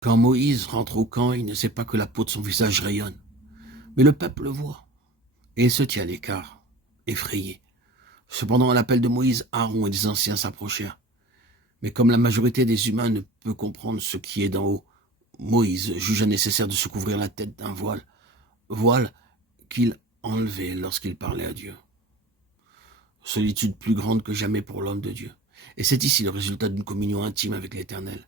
Quand Moïse rentre au camp, il ne sait pas que la peau de son visage rayonne. Mais le peuple le voit, et il se tient à l'écart, effrayé. Cependant, à l'appel de Moïse, Aaron et des anciens s'approchèrent. Mais comme la majorité des humains ne peut comprendre ce qui est d'en haut, Moïse jugea nécessaire de se couvrir la tête d'un voile, voile qu'il enlevait lorsqu'il parlait à Dieu. Solitude plus grande que jamais pour l'homme de Dieu. Et c'est ici le résultat d'une communion intime avec l'Éternel.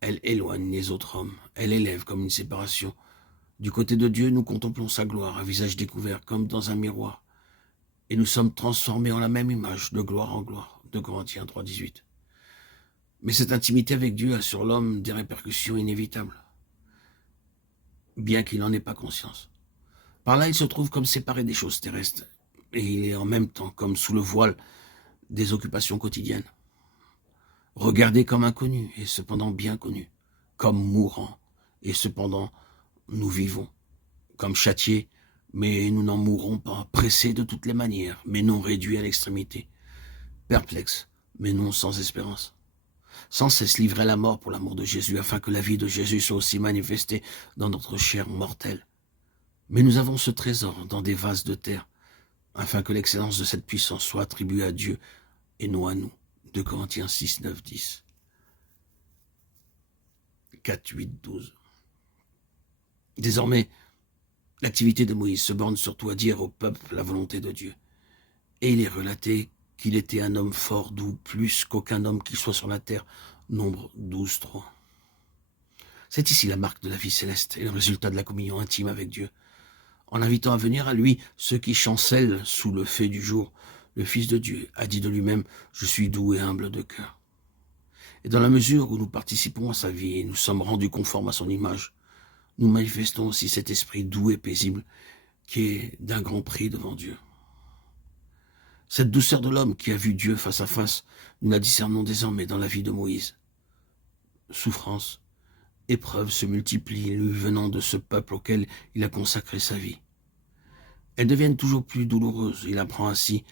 Elle éloigne les autres hommes, elle élève comme une séparation. Du côté de Dieu, nous contemplons sa gloire à visage découvert, comme dans un miroir. Et nous sommes transformés en la même image, de gloire en gloire. 2 Corinthiens 3,18. Mais cette intimité avec Dieu a sur l'homme des répercussions inévitables, bien qu'il n'en ait pas conscience. Par là, il se trouve comme séparé des choses terrestres, et il est en même temps comme sous le voile des occupations quotidiennes. Regardé comme inconnu, et cependant bien connu, comme mourant, et cependant nous vivons, comme châtiés, mais nous n'en mourrons pas, pressés de toutes les manières, mais non réduits à l'extrémité, perplexes, mais non sans espérance, sans cesse livrés à la mort pour l'amour de Jésus, afin que la vie de Jésus soit aussi manifestée dans notre chair mortelle. Mais nous avons ce trésor dans des vases de terre, afin que l'excellence de cette puissance soit attribuée à Dieu et non à nous. 2 Corinthiens 6, 9, 10. 4, 8, 12. Désormais, l'activité de Moïse se borne surtout à dire au peuple la volonté de Dieu. Et il est relaté qu'il était un homme fort, doux, plus qu'aucun homme qui soit sur la terre. Nombre 12, 3. C'est ici la marque de la vie céleste et le résultat de la communion intime avec Dieu. En invitant à venir à lui ceux qui chancellent sous le fait du jour, le Fils de Dieu a dit de lui-même « Je suis doux et humble de cœur ». Et dans la mesure où nous participons à sa vie et nous sommes rendus conformes à son image, nous manifestons aussi cet esprit doux et paisible qui est d'un grand prix devant Dieu. Cette douceur de l'homme qui a vu Dieu face à face, nous la discernons désormais dans la vie de Moïse. Souffrance, épreuves se multiplient lui venant de ce peuple auquel il a consacré sa vie. Elles deviennent toujours plus douloureuses. Il apprend ainsi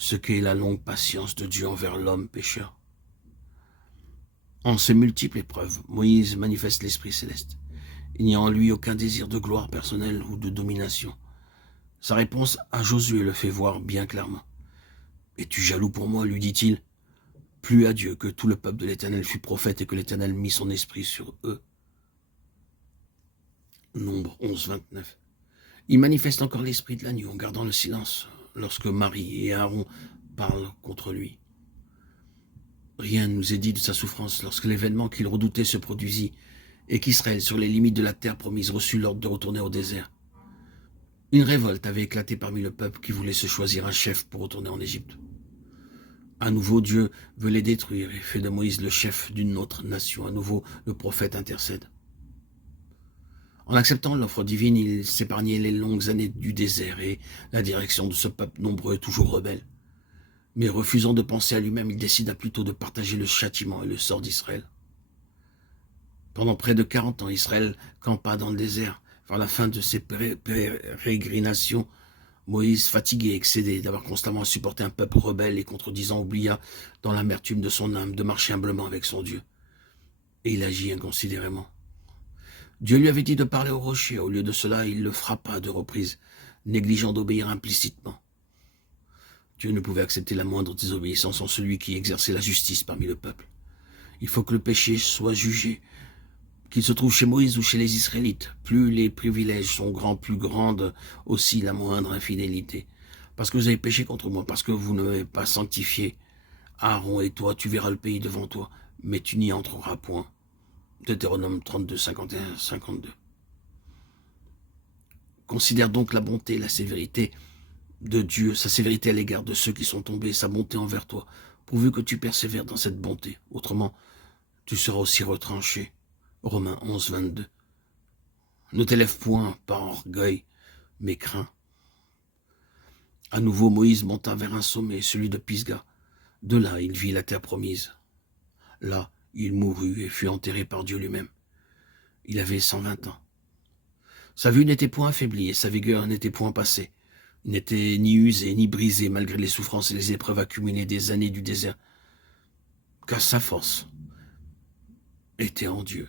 ce qu'est la longue patience de Dieu envers l'homme pécheur. En ces multiples épreuves, Moïse manifeste l'Esprit céleste. Il n'y a en lui aucun désir de gloire personnelle ou de domination. Sa réponse à Josué le fait voir bien clairement. « Es-tu jaloux pour moi ?» lui dit-il. « Plus à Dieu que tout le peuple de l'Éternel fut prophète et que l'Éternel mit son esprit sur eux. » Nombre 11, 29. Il manifeste encore l'esprit de l'agneau en gardant le silence lorsque Marie et Aaron parlent contre lui. Rien ne nous est dit de sa souffrance lorsque l'événement qu'il redoutait se produisit et qu'Israël, sur les limites de la terre promise, reçut l'ordre de retourner au désert. Une révolte avait éclaté parmi le peuple qui voulait se choisir un chef pour retourner en Égypte. À nouveau, Dieu veut les détruire et fait de Moïse le chef d'une autre nation. À nouveau, le prophète intercède. En acceptant l'offre divine, il s'épargnait les longues années du désert et la direction de ce peuple nombreux et toujours rebelle. Mais refusant de penser à lui-même, il décida plutôt de partager le châtiment et le sort d'Israël. Pendant près de 40 ans, Israël campa dans le désert. Vers la fin de ses pérégrinations, Moïse, fatigué et excédé d'avoir constamment supporté un peuple rebelle et contredisant, oublia, dans l'amertume de son âme, de marcher humblement avec son Dieu. Et il agit inconsidérément. Dieu lui avait dit de parler au rocher. Au lieu de cela, il le frappa à 2 reprises, négligeant d'obéir implicitement. Dieu ne pouvait accepter la moindre désobéissance en celui qui exerçait la justice parmi le peuple. Il faut que le péché soit jugé, qu'il se trouve chez Moïse ou chez les Israélites. Plus les privilèges sont grands, plus grande aussi la moindre infidélité. Parce que vous avez péché contre moi, parce que vous ne m'avez pas sanctifié. Aaron et toi, tu verras le pays devant toi, mais tu n'y entreras point. Deutéronome 32, 51, 52. Considère donc la bonté, la sévérité de Dieu, sa sévérité à l'égard de ceux qui sont tombés, sa bonté envers toi, pourvu que tu persévères dans cette bonté. Autrement, tu seras aussi retranché. Romains 11, 22. Ne t'élève point par orgueil, mais crains. À nouveau, Moïse monta vers un sommet, celui de Pisga. De là, il vit la terre promise. Là, il mourut et fut enterré par Dieu lui-même. Il avait 120 ans. Sa vue n'était point affaiblie et sa vigueur n'était point passée. Il n'était ni usé ni brisé malgré les souffrances et les épreuves accumulées des années du désert, car sa force était en Dieu.